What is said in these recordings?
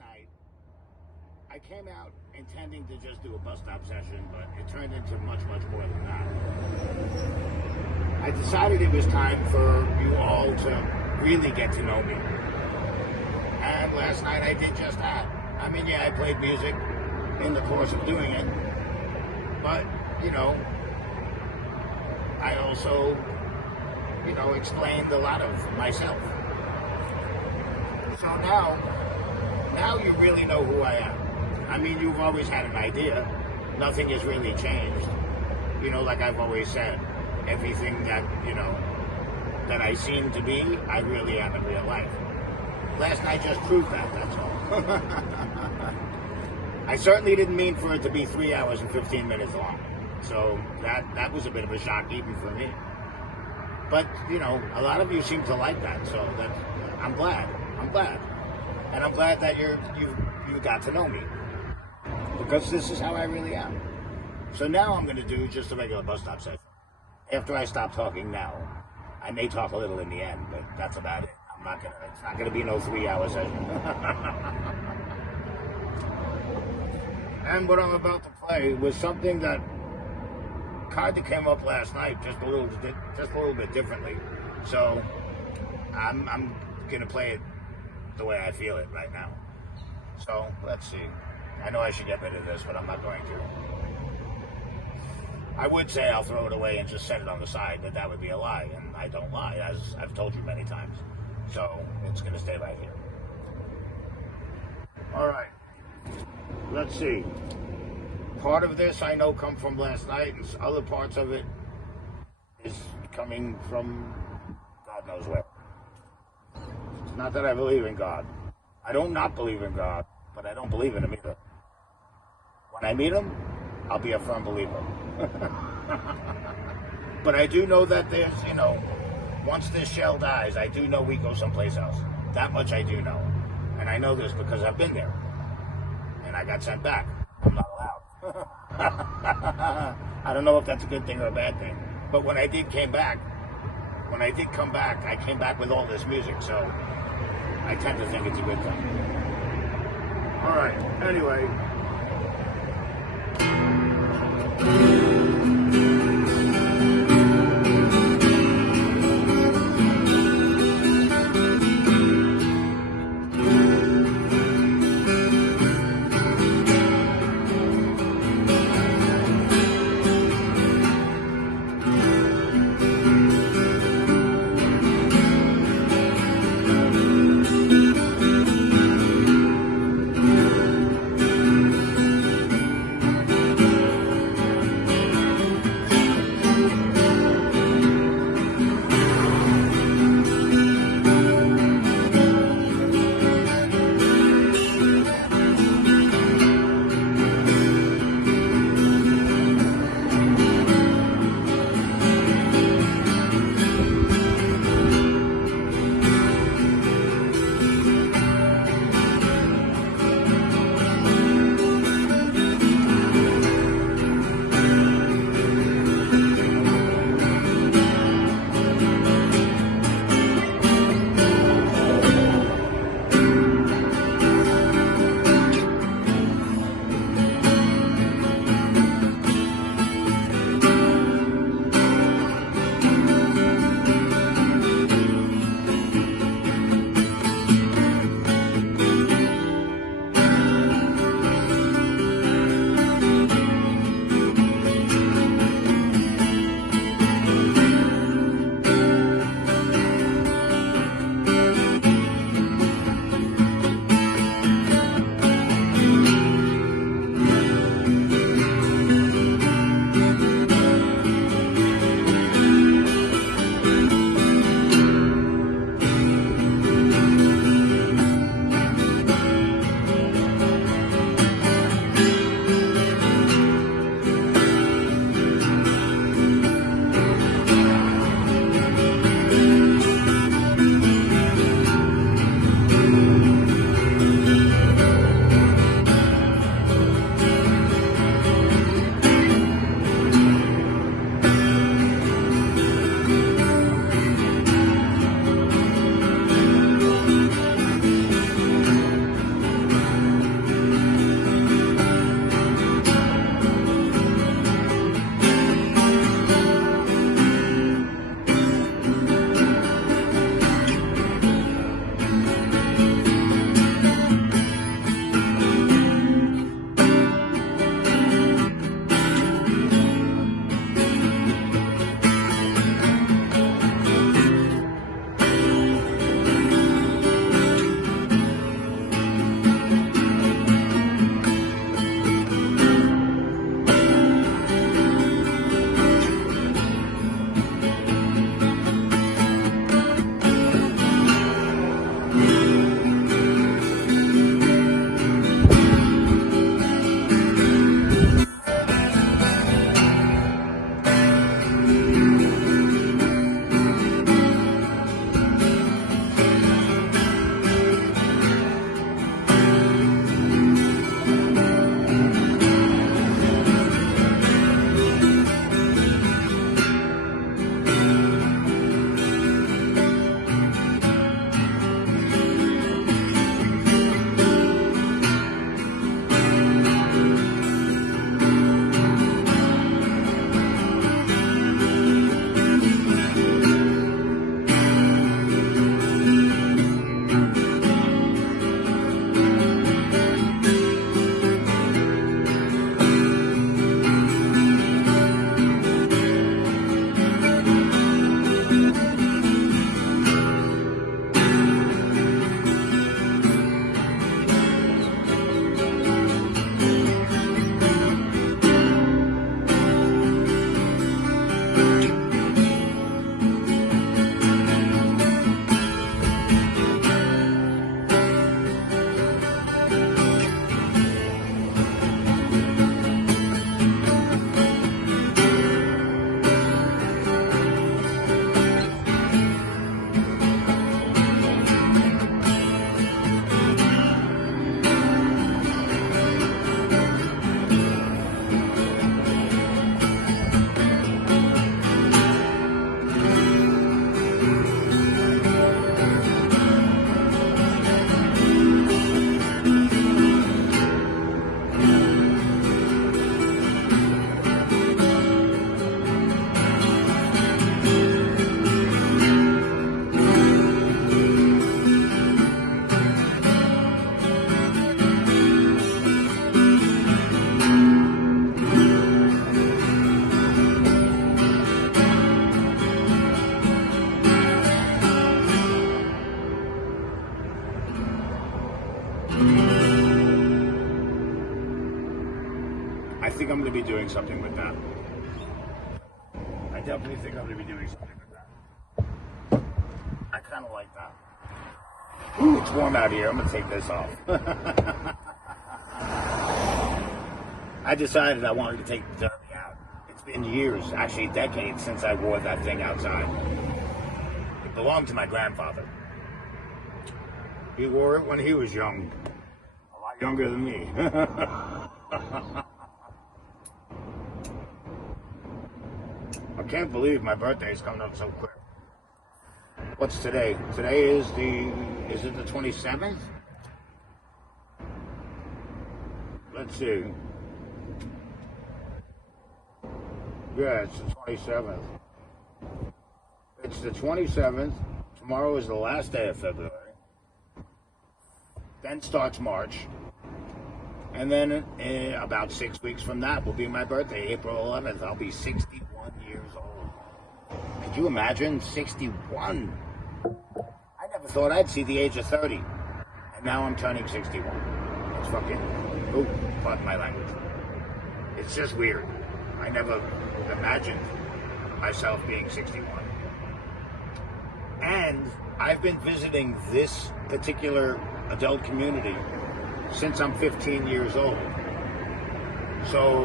night, I came out intending to just do a bus stop session, but it turned into much, much more than that. I decided it was time for you all to really get to know me. And last night I did just that. I mean, yeah, I played music in the course of doing it, but, you know, I also, you know, explained a lot of myself. So now you really know who I am. I mean, you've always had an idea. Nothing has really changed. You know, like I've always said, everything that, you know, that I seem to be, I really am in real life. Last night just proved that, that's all. I certainly didn't mean for it to be 3 hours and 15 minutes long. So that was a bit of a shock even for me. But, you know, a lot of you seem to like that, so that I'm glad. And I'm glad that you got to know me. Because this is how I really am. So now I'm going to do just a regular bus stop session. After I stop talking now, I may talk a little in the end, but that's about it. It's not going to be no 3 hour session. And what I'm about to play was something that kind of came up last night, just a little bit differently. So I'm going to play it the way I feel it right now. So let's see. I know I should get rid of this, but I'm not going to. I would say I'll throw it away and just set it on the side, but that would be a lie, and I don't lie, as I've told you many times. So it's going to stay right here. All right. Let's see. Part of this I know come from last night, and other parts of it is coming from God knows where. It's not that I believe in God. I don't not believe in God, but I don't believe in him either. When I meet him, I'll be a firm believer. But I do know that there's, you know, once this shell dies, I do know we go someplace else. That much I do know. And I know this because I've been there. And I got sent back. I'm not allowed. I don't know if that's a good thing or a bad thing. But when I did come back, I came back with all this music. So I tend to think it's a good thing. All right. Anyway. think I'm going to be doing something with that. I definitely think I'm going to be doing something with that. I kind of like that. Ooh, it's warm out here. I'm going to take this off. I decided I wanted to take the derby out. It's been years, actually decades, since I wore that thing outside. It belonged to my grandfather. He wore it when he was young. A lot younger than me. I can't believe my birthday is coming up so quick. What's today? Today is it the 27th? Let's see. Yeah, it's the 27th. It's the 27th. Tomorrow is the last day of February. Then starts March. And then about 6 weeks from that will be my birthday, April 11th. I'll be 61 years old. Could you imagine? 61. I never thought I'd see the age of 30. And now I'm turning 61. It's fucking, ooh, pardon my language. It's just weird. I never imagined myself being 61. And I've been visiting this particular adult community since I'm 15 years old. So,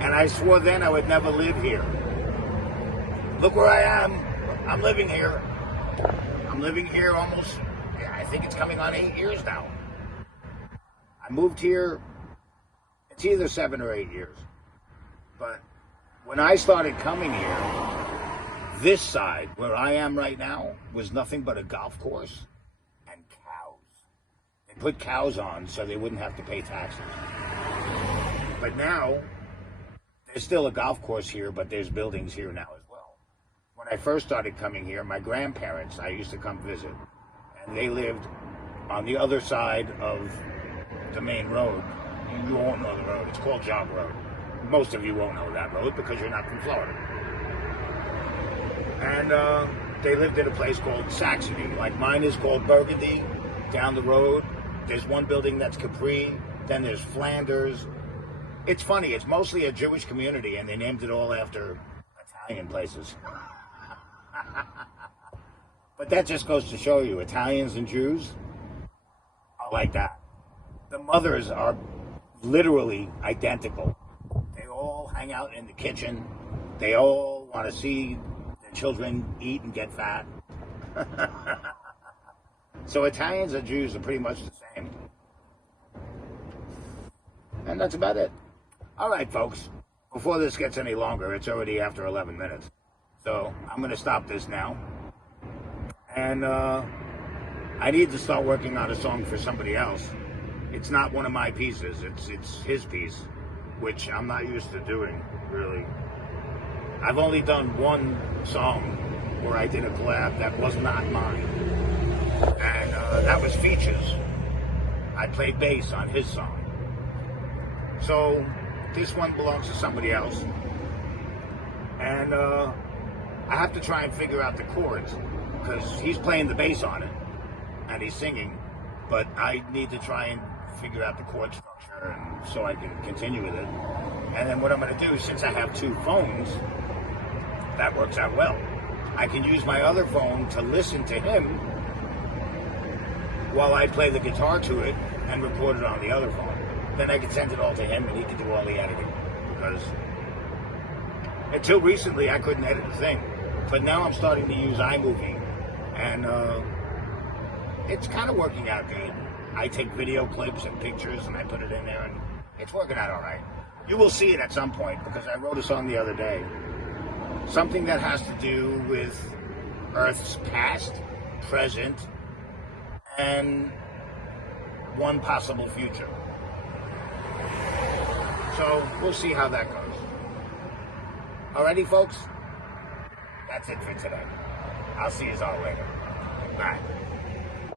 and I swore then I would never live here. Look where I am. I'm living here. I'm living here almost, I think it's coming on 8 years now. I moved here, it's either 7 or 8 years. But when I started coming here, this side, where I am right now, was nothing but a golf course and cows. They put cows on so they wouldn't have to pay taxes. But now, there's still a golf course here, but there's buildings here now as well. When I first started coming here, my grandparents, I used to come visit, and they lived on the other side of the main road. You won't know the road. It's called Jog Road. Most of you won't know that road because you're not from Florida. And they lived in a place called Saxony. Like mine is called Burgundy. Down the road, there's one building that's Capri. Then there's Flanders. It's funny. It's mostly a Jewish community, and they named it all after Italian places. But that just goes to show you, Italians and Jews are like that. The mothers are literally identical. They all hang out in the kitchen. They all want to see children eat and get fat. So Italians and Jews are pretty much the same. And that's about it. All right, folks. Before this gets any longer, it's already after 11 minutes. So I'm going to stop this now. And I need to start working on a song for somebody else. It's not one of my pieces. It's his piece, which I'm not used to doing, really. I've only done one song where I did a collab that was not mine. And that was Features. I played bass on his song. So this one belongs to somebody else. And I have to try and figure out the chords because he's playing the bass on it and he's singing. But I need to try and figure out the chord structure and so I can continue with it. And then what I'm going to do, since I have two phones, that works out well. I can use my other phone to listen to him while I play the guitar to it and record it on the other phone. Then I can send it all to him and he can do all the editing. Because until recently I couldn't edit a thing. But now I'm starting to use iMovie. And it's kind of working out good. I take video clips and pictures and I put it in there and it's working out all right. You will see it at some point because I wrote a song the other day. Something that has to do with Earth's past, present, and one possible future. So we'll see how that goes. Alrighty, folks? That's it for today. I'll see you all later. Bye.